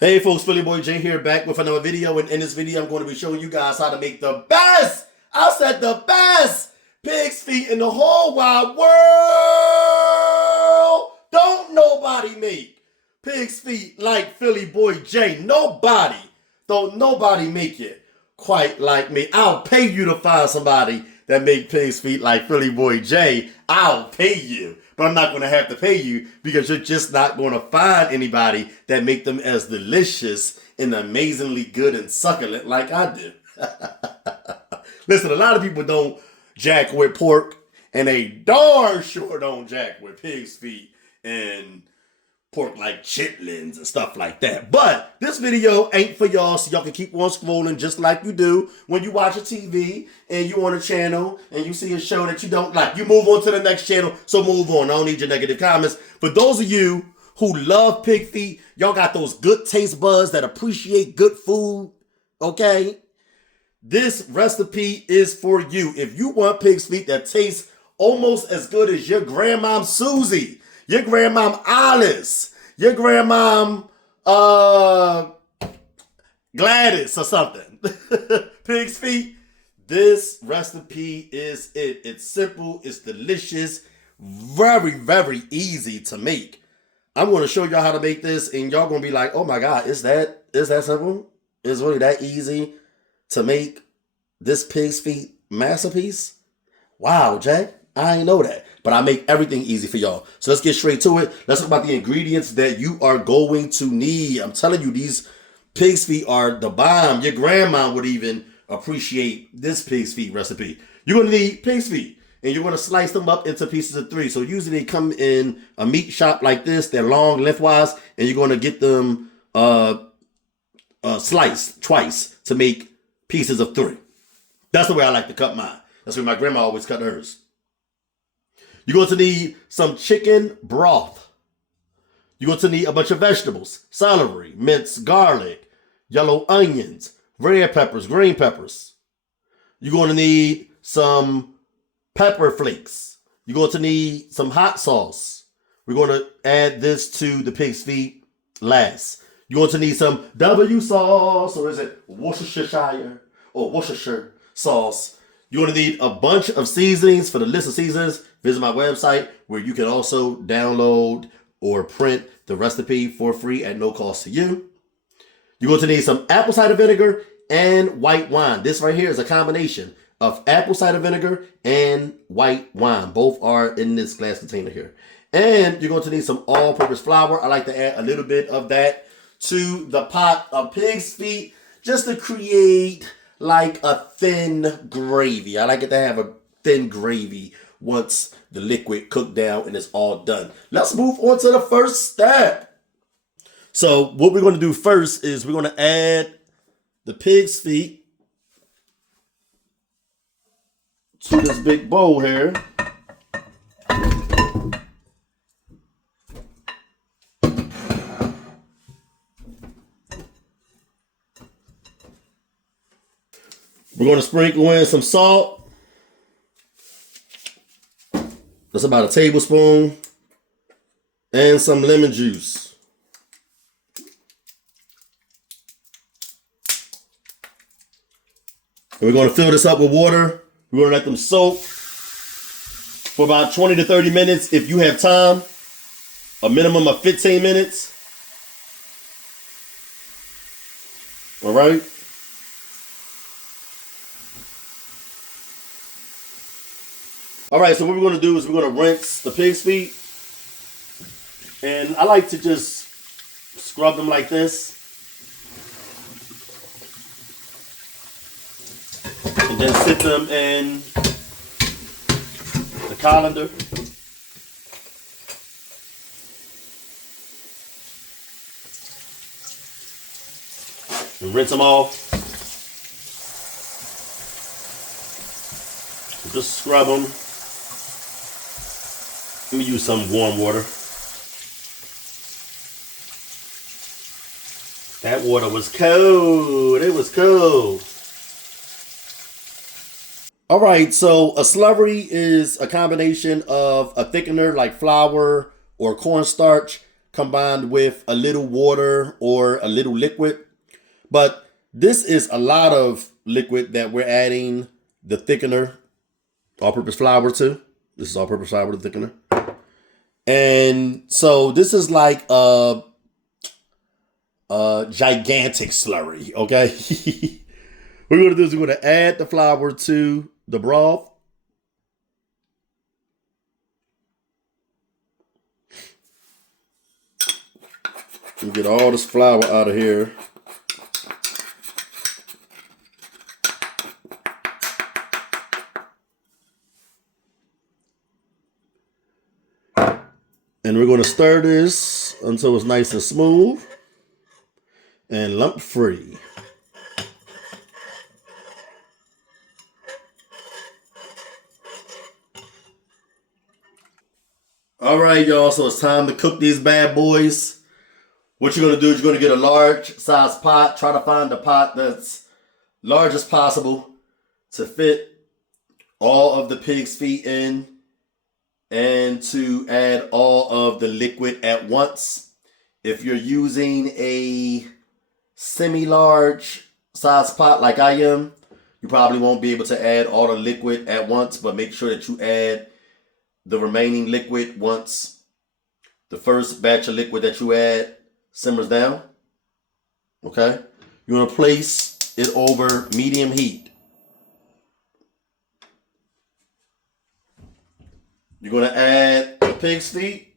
Hey folks, Philly Boy J here, back with another video, and in this video I'm going to be showing you guys how to make the best, I said the best, pig's feet in the whole wide world. Don't nobody make pig's feet like Philly Boy J. Nobody. Don't nobody make it quite like me. I'll pay you to find somebody that make pig's feet like Philly Boy J. I'll pay you. But I'm not going to have to pay you because you're just not going to find anybody that make them as delicious and amazingly good and succulent like I do. Listen, a lot of people don't jack with pork, and they darn sure don't jack with pig's feet and pork like chitlins and stuff like that. But this video ain't for y'all, so y'all can keep on scrolling just like you do when you watch a TV and you on a channel and you see a show that you don't like. You move on to the next channel, so move on. I don't need your negative comments. For those of you who love pig feet, y'all got those good taste buds that appreciate good food, okay? This recipe is for you. If you want pig's feet that taste almost as good as your grandmom Susie, your grandmom Alice, your grandmom Gladys or something. Pig's feet. This recipe is it. It's simple. It's delicious. Very, very easy to make. I'm going to show y'all how to make this, and y'all going to be like, oh my God, is that simple? Is really that easy to make this pig's feet masterpiece? Wow, Jack. I ain't know that, but I make everything easy for y'all. So let's get straight to it. Let's talk about the ingredients that you are going to need. I'm telling you, these pig's feet are the bomb. Your grandma would even appreciate this pig's feet recipe. You're going to need pig's feet, and you're going to slice them up into pieces of 3. So usually they come in a meat shop like this. They're long lengthwise, and you're going to get them sliced twice to make pieces of 3. That's the way I like to cut mine. That's the way my grandma always cut hers. You're going to need some chicken broth. You're going to need a bunch of vegetables, celery, minced garlic, yellow onions, red peppers, green peppers. You're going to need some pepper flakes. You're going to need some hot sauce. We're going to add this to the pig's feet last. You're going to need some W sauce, or is it Worcestershire or Worcestershire sauce. You're going to need a bunch of seasonings. For the list of seasonings, visit my website where you can also download or print the recipe for free at no cost to you. You're going to need some apple cider vinegar and white wine. This right here is a combination of apple cider vinegar and white wine. Both are in this glass container here. And you're going to need some all-purpose flour. I like to add a little bit of that to the pot of pig's feet just to create like a thin gravy. I like it to have a thin gravy once the liquid cooked down and it's all done. Let's move on to the first step. So what we're going to do first is we're going to add the pig's feet to this big bowl here. We're going to sprinkle in some salt. That's about a tablespoon. And some lemon juice. And we're going to fill this up with water. We're going to let them soak for about 20 to 30 minutes if you have time. A minimum of 15 minutes. All right. All right, so what we're going to do is we're going to rinse the pig's feet. And I like to just scrub them like this. And then sit them in the colander. And rinse them off. So just scrub them. Let me use some warm water. That water was cold. It was cold. All right, so a slurry is a combination of a thickener like flour or cornstarch combined with a little water or a little liquid. But this is a lot of liquid that we're adding the thickener, all-purpose flour to. This is all-purpose flour, the thickener. And so this is like a gigantic slurry, okay? What we're going to do is we're going to add the flour to the broth. And get all this flour out of here. And we're going to stir this until it's nice and smooth and lump free. All right, y'all, so it's time to cook these bad boys. What you're going to do is you're going to get a large size pot. Try to find a pot that's large as possible to fit all of the pig's feet in and to add all of the liquid at once. If you're using a semi-large size pot like I am, you probably won't be able to add all the liquid at once, but make sure that you add the remaining liquid once the first batch of liquid that you add simmers down. Okay? You're going to place it over medium heat. You're going to add the pig's feet.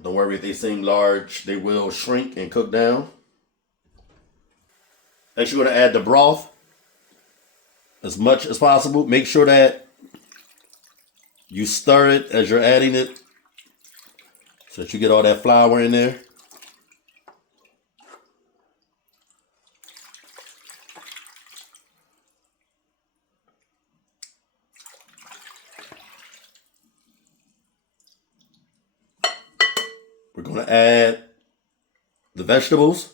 Don't worry if they seem large, they will shrink and cook down. Next, you're going to add the broth as much as possible. Make sure that you stir it as you're adding it so that you get all that flour in there. We're going to add the vegetables.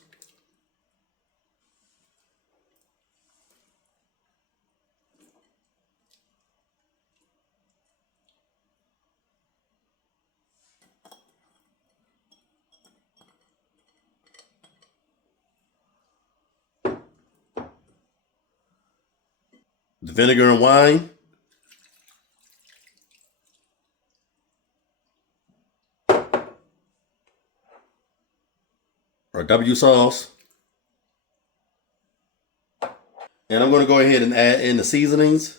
The vinegar and wine. Our W sauce. And I'm going to go ahead and add in the seasonings.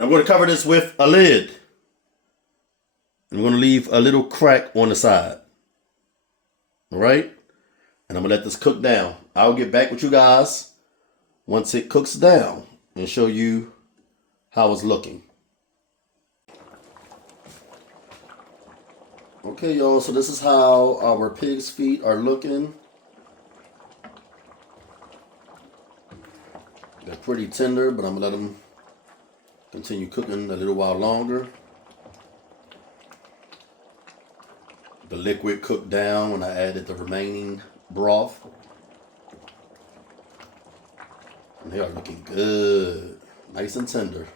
I'm going to cover this with a lid. I'm going to leave a little crack on the side. All right? And I'm going to let this cook down. I'll get back with you guys once it cooks down and show you how it's looking. Okay, y'all, so this is how our pig's feet are looking. They're pretty tender, but I'm going to let them continue cooking a little while longer. The liquid cooked down when I added the remaining broth. And they are looking good. Nice and tender.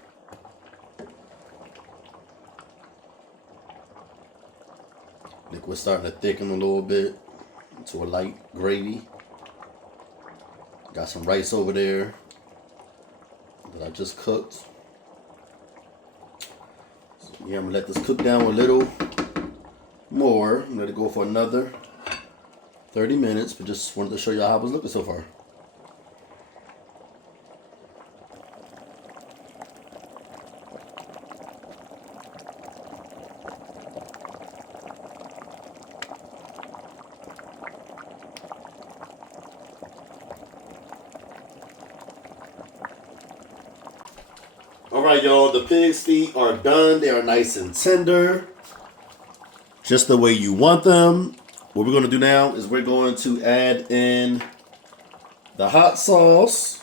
Liquid starting to thicken a little bit into a light gravy. Got some rice over there that I just cooked. So yeah, I'm gonna let this cook down a little more. I'm gonna go for another 30 minutes, but just wanted to show you how it was looking so far. All right, y'all, the pig's feet are done. They are nice and tender, just the way you want them. What we're going to do now is we're going to add in the hot sauce.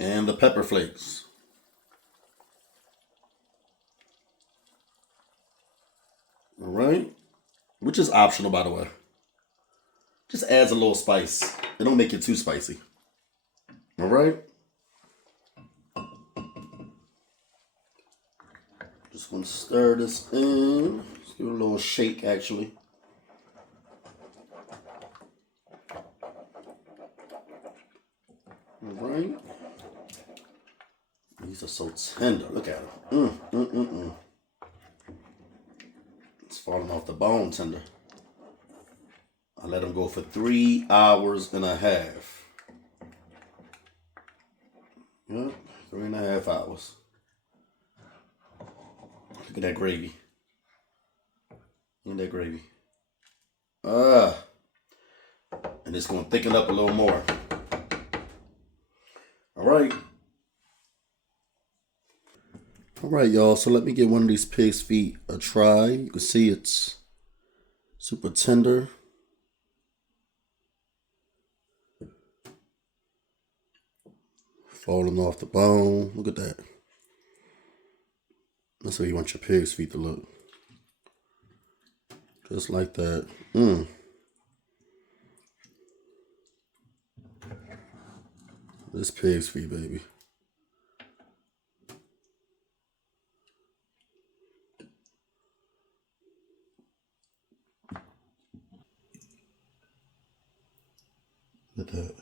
And the pepper flakes. All right. Which is optional, by the way. Just adds a little spice. It don't make it too spicy. All right. Just gonna stir this in. Just give it a little shake, actually. All right. These are so tender. Look at them. It's falling off the bone tender. I let them go for 3 hours and a half. Yep, 3.5 hours. Look at that gravy. Look at that gravy. And it's going to thicken up a little more. All right. All right, y'all. So let me give one of these pig's feet a try. You can see it's super tender. Falling off the bone. Look at that. That's how you want your pig's feet to look. Just like that. This pig's feet, baby. Look at that.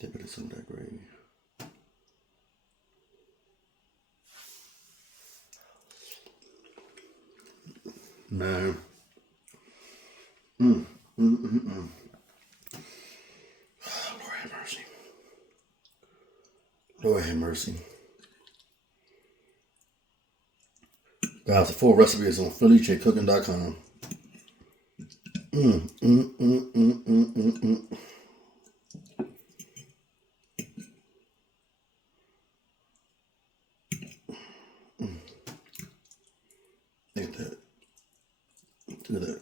Get rid of some of that gravy. Man. Lord have mercy. Lord have mercy. Guys, the full recipe is on PhillyJCooking.com. Look at that. Look at that.